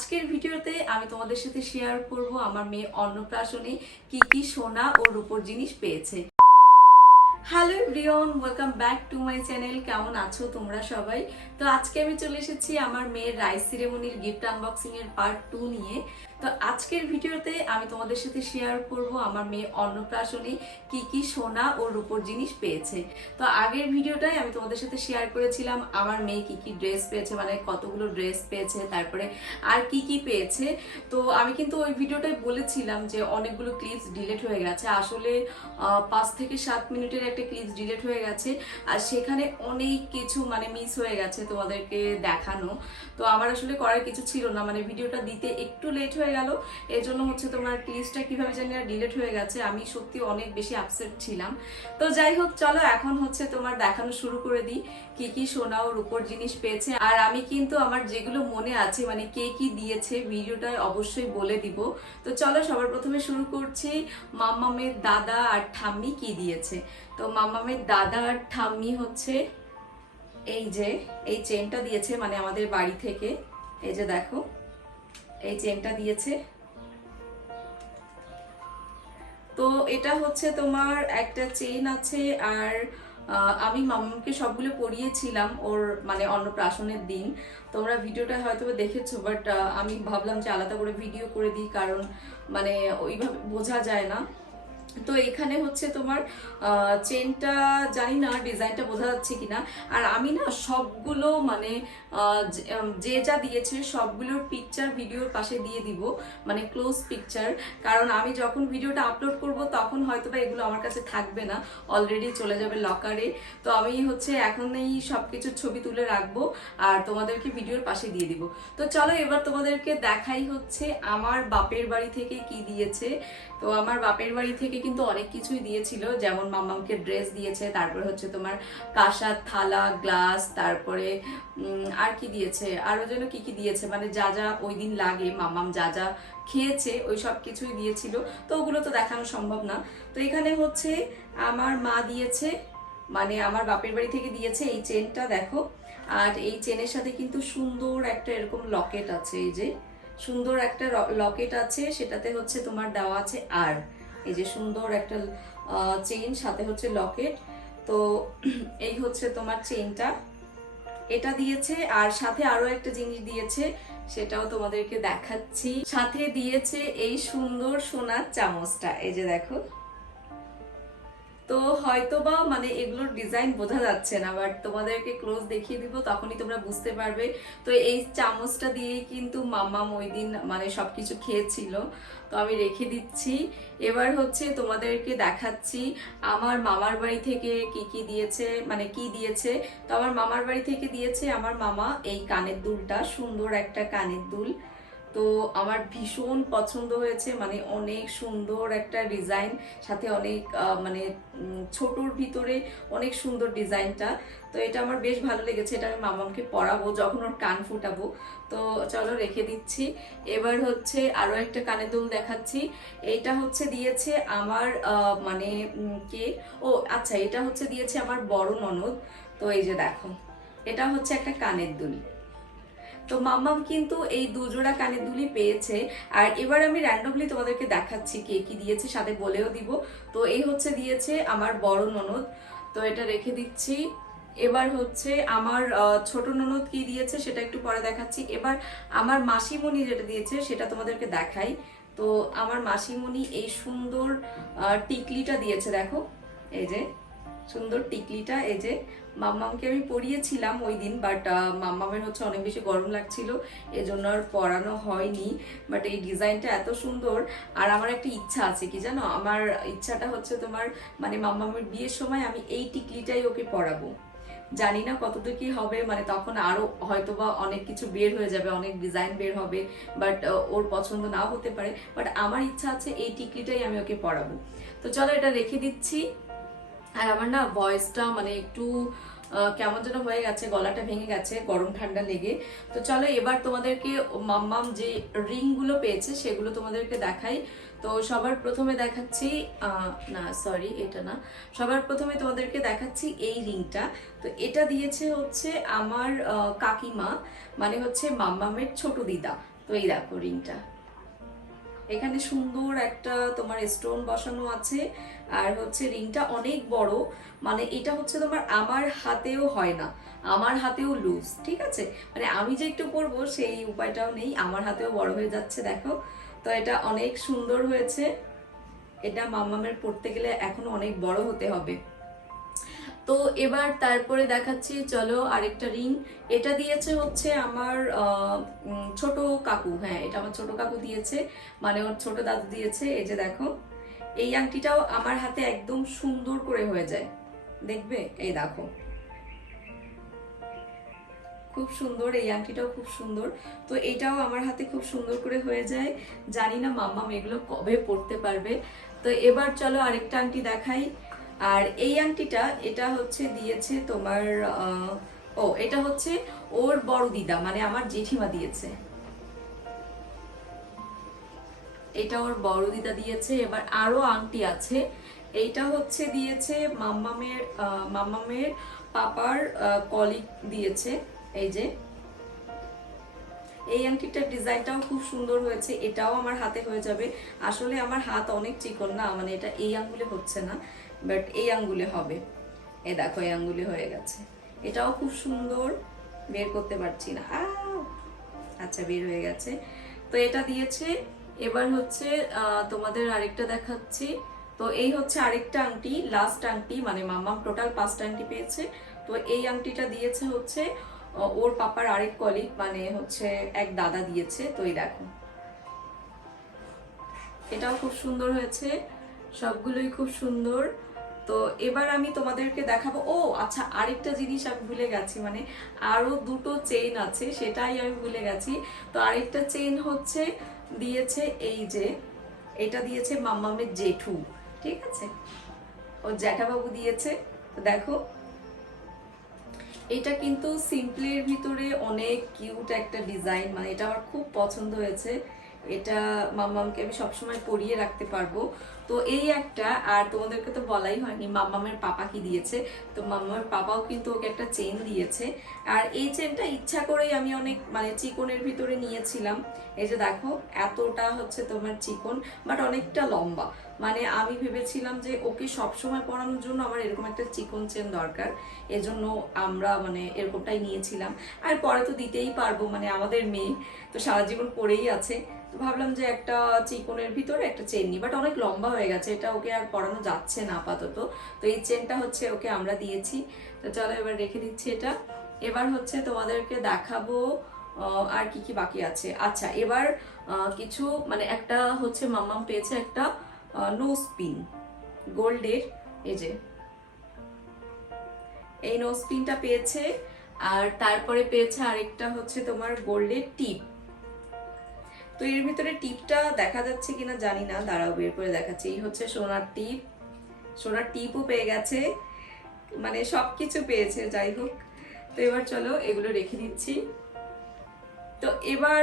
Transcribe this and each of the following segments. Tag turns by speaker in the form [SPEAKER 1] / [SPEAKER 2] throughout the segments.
[SPEAKER 1] আজকের ভিডিওতে আমি তোমাদের সাথে শেয়ার করব আমার মেয়ে অন্নপ্রাশনে কি কি সোনা ও রূপোর জিনিস পেয়েছে হ্যালো রিয়ন welcome back to my channel কেমন আছো তোমরা সবাই তো আজকে আমি চলে এসেছি আমার মেয়ের রাইস সিরেমনির গিফট আনবক্সিং এর পার্ট টু নিয়ে তো আজকের ভিডিওতে আমি তোমাদের সাথে শেয়ার করব আমার মেয়ে অন্নপ্রাশনী কি কি সোনা ও রূপোর জিনিস পেয়েছে তো আগের ভিডিওটাই আমি তোমাদের সাথে শেয়ার করেছিলাম আমার মেয়ে কি কি ড্রেস পেয়েছে মানে কতগুলো ড্রেস পেয়েছে তারপরে আর কি কি পেয়েছে তো আমি কিন্তু ওই ভিডিওটাই বলেছিলাম যে অনেকগুলো ক্লিপস ডিলেট হয়ে গেছে আসলে পাঁচ থেকে সাত মিনিটের একটা ক্লিপস ডিলেট হয়ে গেছে আর সেখানে অনেক কিছু মানে মিস হয়ে গেছে তোমাদেরকে দেখানো তো আমার আসলে করার কিছু ছিল না মানে ভিডিওটা দিতে একটু লেট হয়ে হয়ে গেল এই জন্য হচ্ছে তোমার ক্লিজটা কীভাবে জানি আর ডিলেট হয়ে গেছে আমি সত্যি অনেক বেশি আপসেট ছিলাম তো যাই হোক চলো এখন হচ্ছে তোমার দেখানো শুরু করে দিই কি কি সোনা ওর উপর জিনিস পেয়েছে আর আমি কিন্তু আমার যেগুলো মনে আছে মানে কে কি দিয়েছে ভিডিওটায় অবশ্যই বলে দিব তো চলো সবার প্রথমে শুরু করছি মাম্মামের দাদা আর ঠাম্মি কি দিয়েছে তো মাম্মামের দাদা আর ঠাম্মি হচ্ছে এই যে এই চেনটা দিয়েছে মানে আমাদের বাড়ি থেকে এই যে দেখো এই চেনটা দিয়েছে তো এটা হচ্ছে তোমার একটা চেন আছে আর আমি মামুকে সবগুলো পরিয়েছিলাম ওর মানে অন্নপ্রাশনের দিন তোমরা ভিডিওটা হয়তো দেখেছো বাট আমি ভাবলাম যে আলাদা করে ভিডিও করে দিই কারণ মানে ওইভাবে বোঝা যায় না তো এখানে হচ্ছে তোমার চেনটা জানি না ডিজাইনটা বোঝা যাচ্ছে কিনা আর আমি না সবগুলো মানে যে যা দিয়েছে সবগুলোর পিকচার ভিডিওর পাশে দিয়ে দিব মানে ক্লোজ পিকচার কারণ আমি যখন ভিডিওটা আপলোড করব তখন হয়তো বা এগুলো আমার কাছে থাকবে না অলরেডি চলে যাবে লকারে তো আমি হচ্ছে এখন এই সব কিছুর ছবি তুলে রাখবো আর তোমাদেরকে ভিডিওর পাশে দিয়ে দিব তো চলো এবার তোমাদেরকে দেখাই হচ্ছে আমার বাপের বাড়ি থেকে কি দিয়েছে তো আমার বাপের বাড়ি থেকে কিন্তু অনেক কিছুই দিয়েছিল যেমন মামামকে ড্রেস দিয়েছে তারপরে হচ্ছে তোমার কাঁসার থালা গ্লাস তারপরে আর কি দিয়েছে আরও যেন কি কি দিয়েছে মানে যা যা ওই দিন লাগে মামাম যা যা খেয়েছে ওই সব কিছুই দিয়েছিল তো ওগুলো তো দেখানো সম্ভব না তো এখানে হচ্ছে আমার মা দিয়েছে মানে আমার বাপের বাড়ি থেকে দিয়েছে এই চেনটা দেখো আর এই চেনের সাথে কিন্তু সুন্দর একটা এরকম লকেট আছে এই যে সুন্দর একটা লকেট আছে সেটাতে হচ্ছে তোমার দেওয়া আছে আর এই যে সুন্দর একটা চেইন সাথে হচ্ছে লকেট তো এই হচ্ছে তোমার চেইনটা এটা দিয়েছে আর সাথে আরো একটা জিনিস দিয়েছে সেটাও তোমাদেরকে দেখাচ্ছি সাথে দিয়েছে এই সুন্দর সোনার চামচটা এই যে দেখো তো হয়তো বা মানে এগুলোর ডিজাইন বোঝা যাচ্ছে না বাট তোমাদেরকে ক্লোজ দেখিয়ে দিব তখনই তোমরা বুঝতে পারবে তো এই চামচটা দিয়ে কিন্তু মাম্মা ওই দিন মানে সবকিছু খেয়েছিল তো আমি রেখে দিচ্ছি এবার হচ্ছে তোমাদেরকে দেখাচ্ছি আমার মামার বাড়ি থেকে কি কি দিয়েছে মানে কি দিয়েছে তো আমার মামার বাড়ি থেকে দিয়েছে আমার মামা এই কানের দুলটা সুন্দর একটা কানের দুল তো আমার ভীষণ পছন্দ হয়েছে মানে অনেক সুন্দর একটা ডিজাইন সাথে অনেক মানে ছোটোর ভিতরে অনেক সুন্দর ডিজাইনটা তো এটা আমার বেশ ভালো লেগেছে এটা আমি মামাকে পরাবো যখন ওর কান ফুটাবো তো চলো রেখে দিচ্ছি এবার হচ্ছে আরও একটা কানে দুল দেখাচ্ছি এটা হচ্ছে দিয়েছে আমার মানে কে ও আচ্ছা এটা হচ্ছে দিয়েছে আমার বড় ননদ তো এই যে দেখো এটা হচ্ছে একটা কানের দুল তো মাম্মাম কিন্তু এই দুজোড়া কানে দুলি পেয়েছে আর এবার আমি র্যান্ডমলি তোমাদেরকে দেখাচ্ছি কে কি দিয়েছে সাথে বলেও দিব তো এই হচ্ছে দিয়েছে আমার বড় ননদ তো এটা রেখে দিচ্ছি এবার হচ্ছে আমার ছোট ননদ কি দিয়েছে সেটা একটু পরে দেখাচ্ছি এবার আমার মাসিমণি যেটা দিয়েছে সেটা তোমাদেরকে দেখাই তো আমার মাসিমণি এই সুন্দর টিকলিটা দিয়েছে দেখো এই যে সুন্দর টিকলিটা এই যে মাম্মামকে আমি পড়িয়েছিলাম ওই দিন বাট মাম্মামের হচ্ছে অনেক বেশি গরম লাগছিল এজন্য আর পড়ানো হয়নি বাট এই ডিজাইনটা এত সুন্দর আর আমার একটা ইচ্ছা আছে কি জানো আমার ইচ্ছাটা হচ্ছে তোমার মানে মাম্মামের বিয়ের সময় আমি এই টিকলিটাই ওকে পড়াবো জানি না কতদূর কি হবে মানে তখন আরও হয়তো বা অনেক কিছু বের হয়ে যাবে অনেক ডিজাইন বের হবে বাট ওর পছন্দ নাও হতে পারে বাট আমার ইচ্ছা আছে এই টিকলিটাই আমি ওকে পড়াবো তো চলো এটা রেখে দিচ্ছি আর আমার না ভয়েসটা মানে একটু কেমন যেন হয়ে গেছে গলাটা ভেঙে গেছে গরম ঠান্ডা লেগে তো চলো এবার তোমাদেরকে মাম্মাম যে রিংগুলো পেয়েছে সেগুলো তোমাদেরকে দেখাই তো সবার প্রথমে দেখাচ্ছি না সরি এটা না সবার প্রথমে তোমাদেরকে দেখাচ্ছি এই রিংটা তো এটা দিয়েছে হচ্ছে আমার কাকিমা মানে হচ্ছে মাম্মামের ছোট দিদা তো এই দেখো রিংটা এখানে সুন্দর একটা তোমার স্টোন বসানো আছে আর হচ্ছে রিংটা অনেক বড় মানে এটা হচ্ছে তোমার আমার হাতেও হয় না আমার হাতেও লুজ ঠিক আছে মানে আমি যে একটু পরবো সেই উপায়টাও নেই আমার হাতেও বড় হয়ে যাচ্ছে দেখো তো এটা অনেক সুন্দর হয়েছে এটা মামামের পড়তে গেলে এখনো অনেক বড় হতে হবে তো এবার তারপরে দেখাচ্ছি চলো আরেকটা রিং এটা দিয়েছে হচ্ছে আমার ছোট কাকু হ্যাঁ এটা আমার ছোট কাকু দিয়েছে মানে ওর ছোট দাদু দিয়েছে এই যে দেখো এই আংটিটাও আমার হাতে একদম সুন্দর করে হয়ে যায় দেখবে এই দেখো খুব সুন্দর এই আংটিটাও খুব সুন্দর তো এটাও আমার হাতে খুব সুন্দর করে হয়ে যায় জানি না মাম্মাম এগুলো কবে পড়তে পারবে তো এবার চলো আরেকটা আংটি দেখাই আর এই আংটিটা এটা হচ্ছে দিয়েছে তোমার ও এটা হচ্ছে ওর বড় দিদা মানে আমার জেঠিমা দিয়েছে এটা ওর বড় দিদা দিয়েছে এবার আরো আংটি আছে এইটা হচ্ছে দিয়েছে মাম্মামের মাম্মামের পাপার কলিক দিয়েছে এই যে এই আংটিটার ডিজাইনটাও খুব সুন্দর হয়েছে এটাও আমার হাতে হয়ে যাবে আসলে আমার হাত অনেক চিকন না মানে এটা এই আঙ্গুলে হচ্ছে না বাট এই আঙ্গুলে হবে এ দেখো এই আঙ্গুলে হয়ে গেছে এটাও খুব সুন্দর বের করতে পারছি না আচ্ছা বের হয়ে গেছে তো এটা দিয়েছে এবার হচ্ছে তোমাদের আরেকটা দেখাচ্ছি তো এই হচ্ছে আরেকটা আংটি লাস্ট আংটি মানে মামা টোটাল পাঁচটা আংটি পেয়েছে তো এই আংটিটা দিয়েছে হচ্ছে ওর পাপার আরেক কলিগ মানে হচ্ছে এক দাদা দিয়েছে তো এই দেখো এটাও খুব সুন্দর হয়েছে সবগুলোই খুব সুন্দর তো এবার আমি তোমাদেরকে দেখাবো ও আচ্ছা আরেকটা জিনিস আমি ভুলে গেছি মানে আরও দুটো চেইন আছে সেটাই আমি ভুলে গেছি তো আরেকটা চেইন হচ্ছে দিয়েছে এই যে এটা দিয়েছে মাম্মামের জেঠু ঠিক আছে ও জ্যাঠাবাবু দিয়েছে দেখো এটা কিন্তু সিম্পলের ভিতরে অনেক কিউট একটা ডিজাইন মানে এটা আমার খুব পছন্দ হয়েছে এটা মাম্মামকে আমি সবসময় পরিয়ে রাখতে পারবো তো এই একটা আর তোমাদেরকে তো বলাই হয়নি মাম্মামের পাপা কি দিয়েছে তো মাম্মার পাপাও কিন্তু ওকে একটা চেন দিয়েছে আর এই চেনটা ইচ্ছা করেই আমি অনেক মানে চিকনের ভিতরে নিয়েছিলাম এই যে দেখো এতটা হচ্ছে তোমার চিকন বাট অনেকটা লম্বা মানে আমি ভেবেছিলাম যে ওকে সবসময় পরানোর জন্য আমার এরকম একটা চিকন চেন দরকার এজন্য আমরা মানে এরকমটাই নিয়েছিলাম আর পরে তো দিতেই পারবো মানে আমাদের মেয়ে তো সারা জীবন পরেই আছে ভাবলাম যে একটা চিকনের ভিতরে একটা চেন নিই বাট অনেক লম্বা হয়ে গেছে এটা ওকে আর পরানো যাচ্ছে না আপাতত তো এই চেনটা হচ্ছে ওকে আমরা দিয়েছি তো চলো এবার রেখে দিচ্ছি এটা এবার হচ্ছে তোমাদেরকে দেখাবো আর কি কি বাকি আছে আচ্ছা এবার কিছু মানে একটা হচ্ছে মাম্মাম পেয়েছে একটা নোজ পিন গোল্ডের এই যে এই নোজ পিনটা পেয়েছে আর তারপরে পেয়েছে আরেকটা হচ্ছে তোমার গোল্ডের টিপ তো এর ভিতরে টিপটা দেখা যাচ্ছে কিনা জানি না দাঁড়াও বের করে দেখাচ্ছি এই হচ্ছে সোনার টিপ সোনার টিপও পেয়ে গেছে মানে সব কিছু পেয়েছে যাই হোক তো এবার চলো এগুলো রেখে দিচ্ছি তো এবার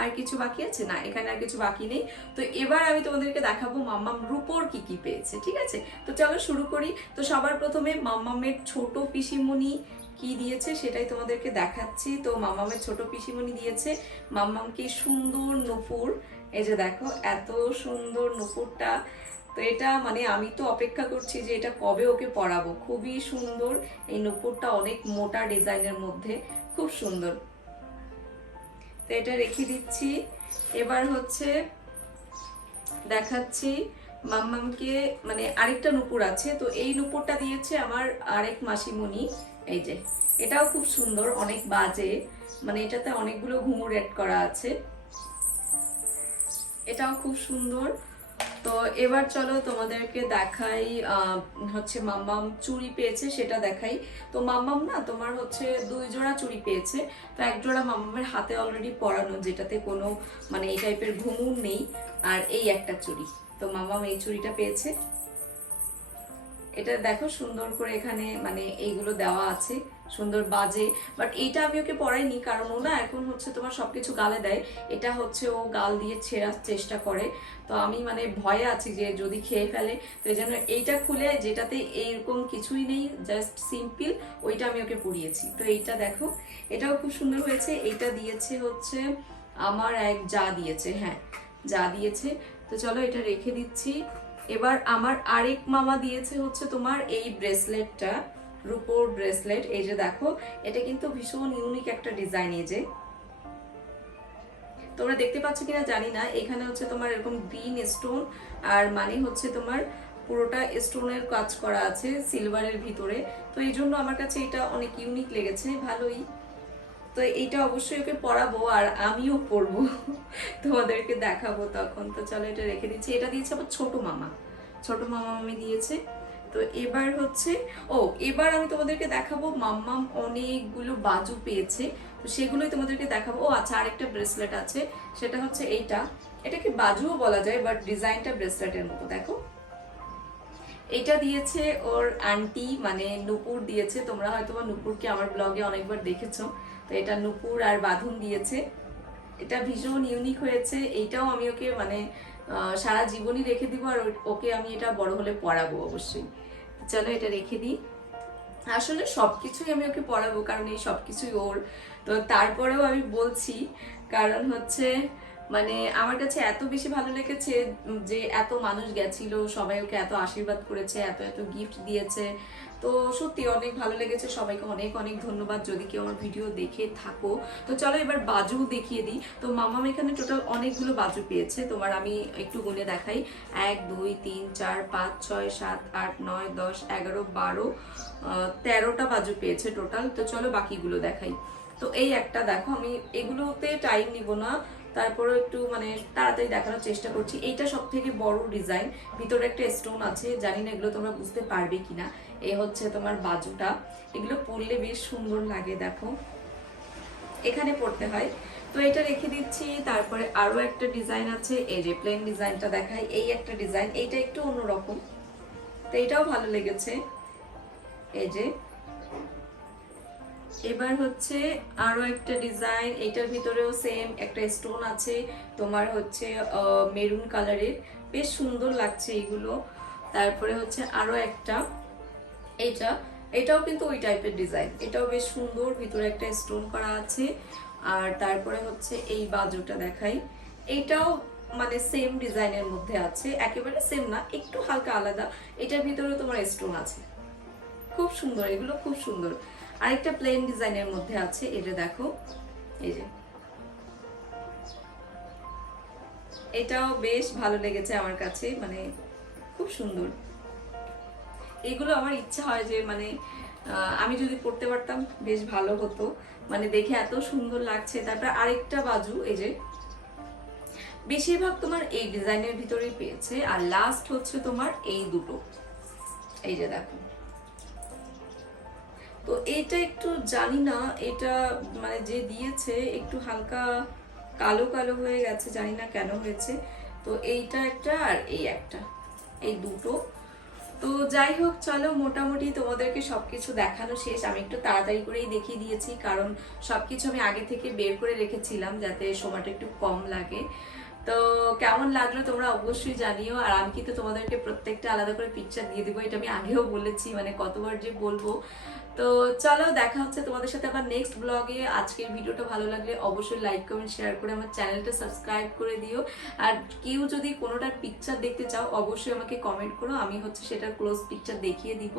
[SPEAKER 1] আর কিছু বাকি আছে না এখানে আর কিছু বাকি নেই তো এবার আমি তোমাদেরকে দেখাবো মাম্মাম রূপোর কি কি পেয়েছে ঠিক আছে তো চলো শুরু করি তো সবার প্রথমে মাম্মামের ছোট পিসিমণি কি দিয়েছে সেটাই তোমাদেরকে দেখাচ্ছি তো মামামের ছোট পিসিমণি দিয়েছে মামামকে সুন্দর নুপুর এই যে দেখো এত সুন্দর নুপুরটা তো এটা মানে আমি তো অপেক্ষা করছি যে এটা কবে ওকে পরাবো খুবই সুন্দর এই নুপুরটা অনেক মোটা ডিজাইনের মধ্যে খুব সুন্দর তো এটা রেখে দিচ্ছি এবার হচ্ছে দেখাচ্ছি মাম্মামকে মানে আরেকটা নুপুর আছে তো এই নুপুরটা দিয়েছে আমার আরেক মাসিমণি এই যে এটাও খুব সুন্দর অনেক বাজে মানে এটাতে অনেকগুলো ঘুমুর অ্যাড করা আছে এটাও খুব সুন্দর তো এবার চলো তোমাদেরকে দেখাই হচ্ছে মাম্মাম চুড়ি পেয়েছে সেটা দেখাই তো মাম্মাম না তোমার হচ্ছে দুই জোড়া চুড়ি পেয়েছে তো এক জোড়া মাম্মামের হাতে অলরেডি পরানো যেটাতে কোনো মানে এই টাইপের ঘুমুর নেই আর এই একটা চুড়ি তো মাম্মাম এই চুড়িটা পেয়েছে এটা দেখো সুন্দর করে এখানে মানে এইগুলো দেওয়া আছে সুন্দর বাজে বাট এইটা আমি ওকে পরাইনি কারণ ও না এখন হচ্ছে তোমার সবকিছু গালে দেয় এটা হচ্ছে ও গাল দিয়ে ছেঁড়ার চেষ্টা করে তো আমি মানে ভয়ে আছি যে যদি খেয়ে ফেলে তো এই জন্য এইটা খুলে যেটাতে এইরকম কিছুই নেই জাস্ট সিম্পল ওইটা আমি ওকে পরিয়েছি তো এইটা দেখো এটাও খুব সুন্দর হয়েছে এইটা দিয়েছে হচ্ছে আমার এক যা দিয়েছে হ্যাঁ যা দিয়েছে তো চলো এটা রেখে দিচ্ছি এবার আমার আরেক মামা দিয়েছে হচ্ছে তোমার এই ব্রেসলেটটা রুপোর ব্রেসলেট এই যে দেখো এটা কিন্তু ভীষণ ইউনিক একটা ডিজাইন এই যে তোমরা দেখতে পাচ্ছ কিনা জানি না এখানে হচ্ছে তোমার এরকম গ্রিন স্টোন আর মানে হচ্ছে তোমার পুরোটা স্টোনের কাজ করা আছে সিলভারের ভিতরে তো এই জন্য আমার কাছে এটা অনেক ইউনিক লেগেছে ভালোই তো এইটা অবশ্যই ওকে পড়াবো আর আমিও পড়বো তোমাদেরকে দেখাবো তখন তো চলো এটা রেখে দিচ্ছি এটা দিয়েছে আবার ছোট মামা ছোট মামা আমি দিয়েছে তো এবার হচ্ছে ও এবার আমি তোমাদেরকে দেখাবো মাম্মাম অনেকগুলো বাজু পেয়েছে তো সেগুলোই তোমাদেরকে দেখাবো ও আচ্ছা আরেকটা ব্রেসলেট আছে সেটা হচ্ছে এইটা এটাকে বাজুও বলা যায় বাট ডিজাইনটা ব্রেসলেটের মতো দেখো এটা দিয়েছে ওর আন্টি মানে নুপুর দিয়েছে তোমরা হয়তো বা নুপুরকে আমার ব্লগে অনেকবার দেখেছো তো এটা নুপুর আর বাঁধন দিয়েছে এটা ভীষণ ইউনিক হয়েছে এইটাও আমি ওকে মানে সারা জীবনই রেখে দিব আর ওকে আমি এটা বড় হলে পড়াবো অবশ্যই চলো এটা রেখে দিই আসলে সব কিছুই আমি ওকে পড়াবো কারণ এই সব কিছুই ওর তো তারপরেও আমি বলছি কারণ হচ্ছে মানে আমার কাছে এত বেশি ভালো লেগেছে যে এত মানুষ গেছিল সবাই ওকে এত আশীর্বাদ করেছে এত এত গিফট দিয়েছে তো সত্যি অনেক ভালো লেগেছে সবাইকে অনেক অনেক ধন্যবাদ যদি কেউ আমার ভিডিও দেখে থাকো তো চলো এবার বাজু দেখিয়ে দিই তো মামাম এখানে টোটাল অনেকগুলো বাজু পেয়েছে তোমার আমি একটু গুনে দেখাই এক দুই তিন চার পাঁচ ছয় সাত আট নয় দশ এগারো বারো তেরোটা বাজু পেয়েছে টোটাল তো চলো বাকিগুলো দেখাই তো এই একটা দেখো আমি এগুলোতে টাইম নিব না তারপরে একটু মানে তাড়াতাড়ি দেখানোর চেষ্টা করছি এইটা সব থেকে বড় ডিজাইন ভিতরে একটা স্টোন আছে জানি না এগুলো তোমরা বুঝতে পারবে কিনা এই হচ্ছে তোমার বাজুটা এগুলো পরলে বেশ সুন্দর লাগে দেখো এখানে পড়তে হয় তো এটা রেখে দিচ্ছি তারপরে আরও একটা ডিজাইন আছে এই যে প্লেন ডিজাইনটা দেখাই এই একটা ডিজাইন এইটা একটু অন্যরকম তো এটাও ভালো লেগেছে এই যে এবার হচ্ছে আরও একটা ডিজাইন এইটার ভিতরেও সেম একটা স্টোন আছে তোমার হচ্ছে মেরুন কালারের বেশ সুন্দর লাগছে এগুলো তারপরে হচ্ছে আরও একটা এইটা এটাও কিন্তু ওই টাইপের ডিজাইন এটাও বেশ সুন্দর ভিতরে একটা স্টোন করা আছে আর তারপরে হচ্ছে এই বাজুটা দেখাই এইটাও মানে সেম ডিজাইনের মধ্যে আছে একেবারে সেম না একটু হালকা আলাদা এটার ভিতরে তোমার স্টোন আছে খুব সুন্দর এগুলো খুব সুন্দর আরেকটা প্লেন ডিজাইনের মধ্যে আছে এটা দেখো এই যে এটাও বেশ ভালো লেগেছে আমার কাছে মানে খুব সুন্দর এগুলো আমার ইচ্ছা হয় যে মানে আমি যদি পড়তে পারতাম বেশ ভালো হতো মানে দেখে এত সুন্দর লাগছে তারপর আরেকটা বাজু এই যে বেশিরভাগ তোমার এই ডিজাইনের ভিতরেই পেয়েছে আর লাস্ট হচ্ছে তোমার এই দুটো এই যে দেখো তো এটা একটু জানি না এটা মানে যে দিয়েছে একটু হালকা কালো কালো হয়ে গেছে জানি না কেন হয়েছে তো এইটা একটা আর এই একটা এই দুটো তো যাই হোক চলো মোটামুটি তোমাদেরকে সব কিছু দেখানো শেষ আমি একটু তাড়াতাড়ি করেই দেখিয়ে দিয়েছি কারণ সব কিছু আমি আগে থেকে বের করে রেখেছিলাম যাতে সময়টা একটু কম লাগে তো কেমন লাগলো তোমরা অবশ্যই জানিও আর আমি কিন্তু তোমাদেরকে প্রত্যেকটা আলাদা করে পিকচার দিয়ে দেবো এটা আমি আগেও বলেছি মানে কতবার যে বলবো তো চলো দেখা হচ্ছে তোমাদের সাথে আবার নেক্সট ব্লগে আজকের ভিডিওটা ভালো লাগলে অবশ্যই লাইক কমেন্ট শেয়ার করে আমার চ্যানেলটা সাবস্ক্রাইব করে দিও আর কেউ যদি কোনোটার পিকচার দেখতে চাও অবশ্যই আমাকে কমেন্ট করো আমি হচ্ছে সেটার ক্লোজ পিকচার দেখিয়ে দিব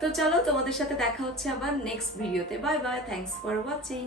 [SPEAKER 1] তো চলো তোমাদের সাথে দেখা হচ্ছে আবার নেক্সট ভিডিওতে bye bye thanks for watching